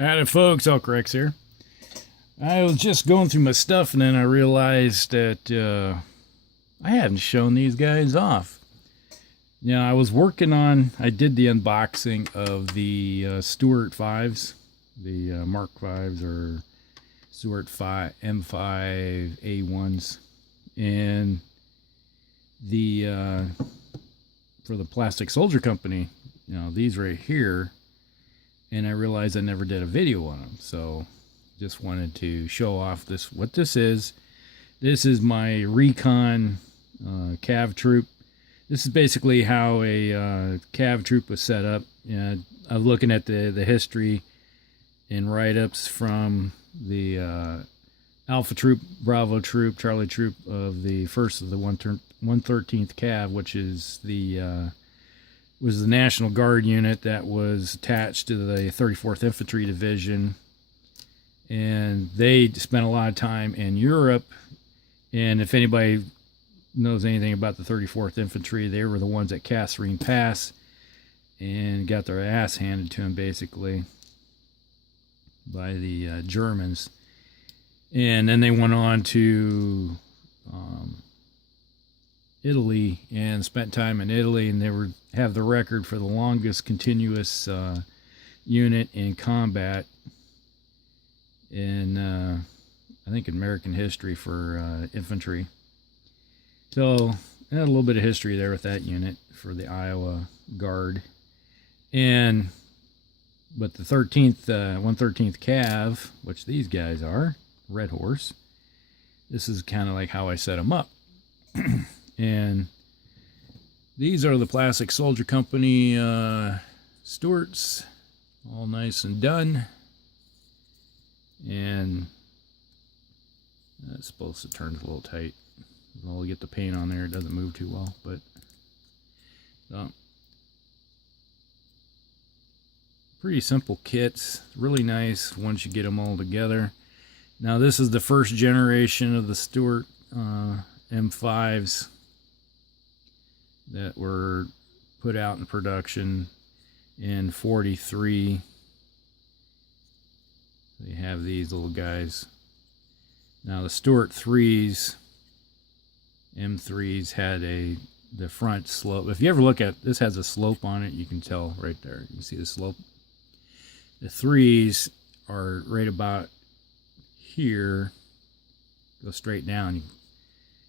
Howdy folks, Elcrex here. I was just going through my stuff and then I realized that I hadn't shown these guys off. I was working on, I did the unboxing of the Stuart 5s, the Mark 5s or Stuart 5, M5a1s, and the for the Plastic Soldier Company, these right here. And I realized I never did a video on them, so just wanted to show off what this is. This is my Recon Cav Troop. This is basically how a Cav Troop was set up. I'm looking at the history and write-ups from the Alpha Troop, Bravo Troop, Charlie Troop of the first of the 113th Cav, which is was the National Guard unit that was attached to the 34th Infantry Division, and they spent a lot of time in Europe. And if anybody knows anything about the 34th Infantry, they were the ones at Kasserine Pass and got their ass handed to them basically by the Germans. And then they went on to Italy and spent time in Italy, and they have the record for the longest continuous unit in combat in I think American history for infantry. So I had a little bit of history there with that unit for the Iowa Guard. But the 113th Cav, which these guys are, Red Horse, this is kind of like how I set them up. And these are the Plastic Soldier Company Stuarts, all nice and done. And that's supposed to turn a little tight. We'll get the paint on there. It doesn't move too well, but pretty simple kits. Really nice once you get them all together. Now this is the first generation of the Stuart M5s that were put out in production in 43. They have these little guys. Now the Stuart 3s, M3s, had the front slope. If you ever look at this, has a slope on it. You can tell right there. You can see the slope. The 3s are right about here. Go straight down.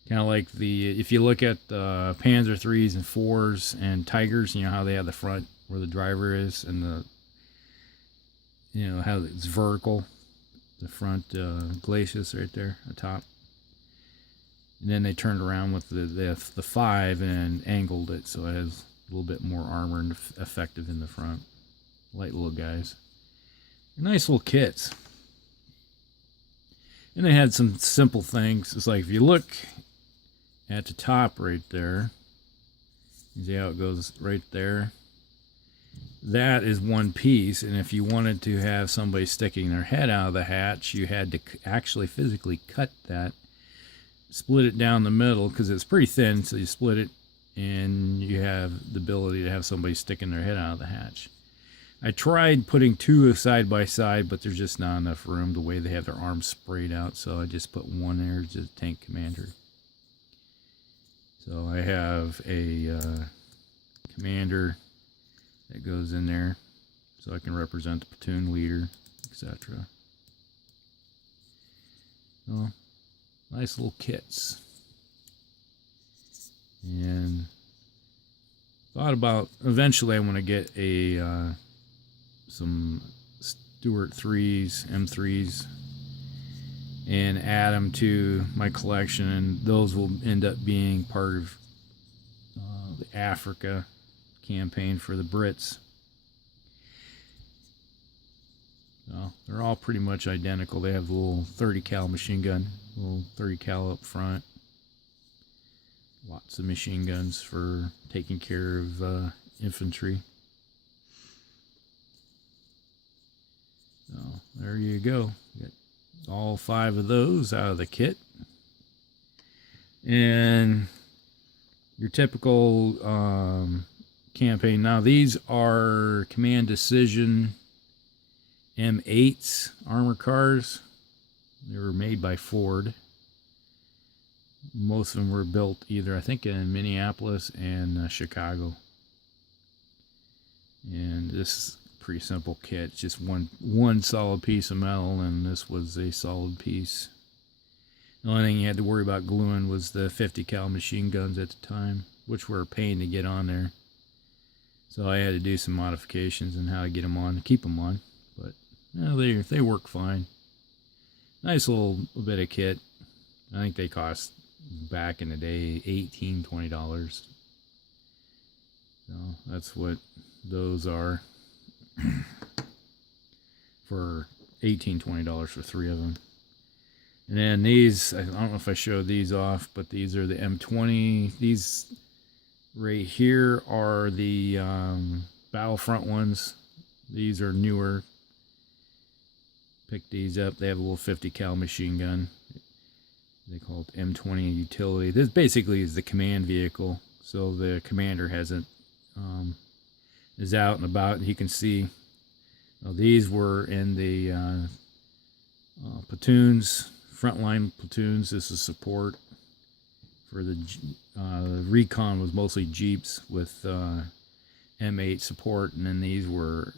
Kind of like if you look at the Panzer 3s and 4s and Tigers, how they have the front where the driver is, and how it's vertical, the front glacis right there atop. And then they turned around with the 5 and angled it so it has a little bit more armor and effective in the front. Light little guys. Nice little kits. And they had some simple things. It's like if you look at the top right there, you see how it goes right there? That is one piece, and if you wanted to have somebody sticking their head out of the hatch, you had to actually physically cut that, split it down the middle, because it's pretty thin, so you split it, and you have the ability to have somebody sticking their head out of the hatch. I tried putting two side by side, but there's just not enough room the way they have their arms sprayed out, so I just put one there as a tank commander. So I have a commander that goes in there so I can represent the platoon leader, etc. So, nice little kits. And thought about eventually I want to get some Stuart 3s, M3s, and add them to my collection, and those will end up being part of the Africa campaign for the Brits. So they're all pretty much identical. They have the little 30 cal machine gun, little 30 cal up front. Lots of machine guns for taking care of infantry. So there you go. Got all 5 of those out of the kit. And your typical campaign. Now these are command decision M8s armor cars. They were made by Ford. Most of them were built either, I think, in Minneapolis and Chicago. And this is a pretty simple kit. Just one solid piece of metal, and this was a solid piece. The only thing you had to worry about gluing was the 50 cal machine guns at the time, which were a pain to get on there. So I had to do some modifications on how to get them on, keep them on. But they work fine. Nice little bit of kit. I think they cost, back in the day, $18, $20. So that's what those are. For $18, $20 for 3 of them. And then these, I don't know if I showed these off, but these are the M20. These right here are the Battlefront ones. These are newer. Pick these up. They have a little 50 cal machine gun. They call it M20 utility. This basically is the command vehicle. So the commander hasn't is out and about. You can see these were in the platoons. Frontline platoons. This is support for the recon was mostly Jeeps with M8 support, and then these were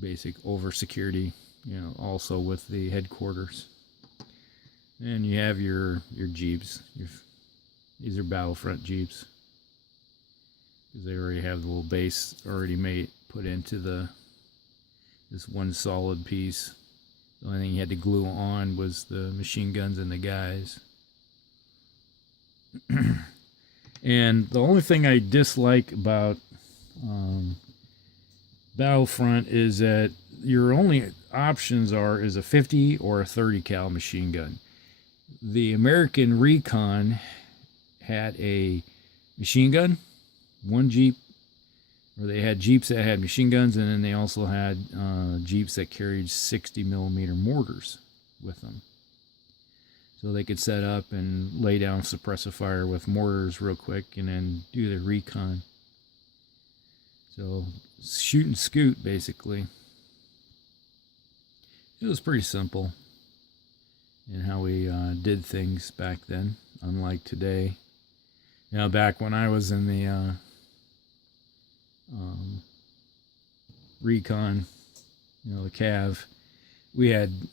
basic over security, also with the headquarters. And you have your Jeeps. These are Battlefront Jeeps because they already have the little base already put into this one solid piece. The only thing you had to glue on was the machine guns and the guys. And the only thing I dislike about Battlefront is that your only options is a 50 or a 30 cal machine gun. The American Recon had a machine gun, one Jeep, or they had Jeeps that had machine guns, and then they also had Jeeps that carried 60 millimeter mortars with them. So they could set up and lay down suppressive fire with mortars real quick and then do the recon. So shoot and scoot, basically. It was pretty simple in how we did things back then, unlike today. Back when I was in the recon, the Cav,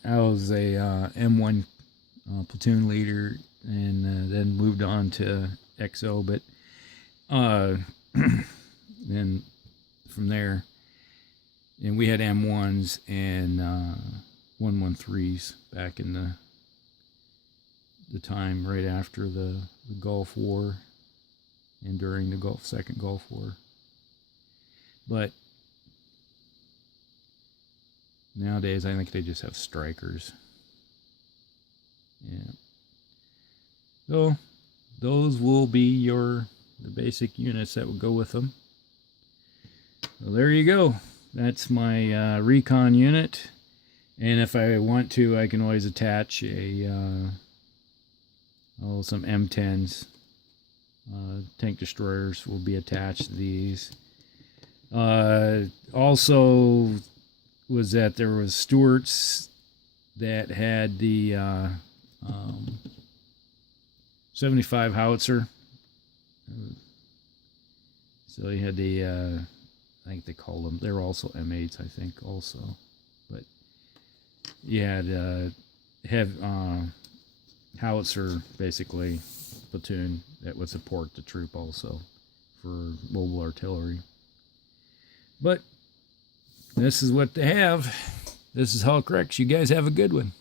I was a M1 platoon leader, and then moved on to XO, but then from there, and we had M1s and 113s back in the time right after the Gulf War and during the Second Gulf War. But nowadays, I think they just have strikers. Yeah. So those will be the basic units that will go with them. So there you go. That's my recon unit. And if I want to, I can always attach some M10s. Tank destroyers will be attached to these. Also was that there was Stuarts that had the 75 howitzer. So you had the I think they call them, they're also M8s, I think, also. But you had howitzer, basically, platoon that would support the troop also for mobile artillery. But this is what they have. This is Hulk Rex. You guys have a good one.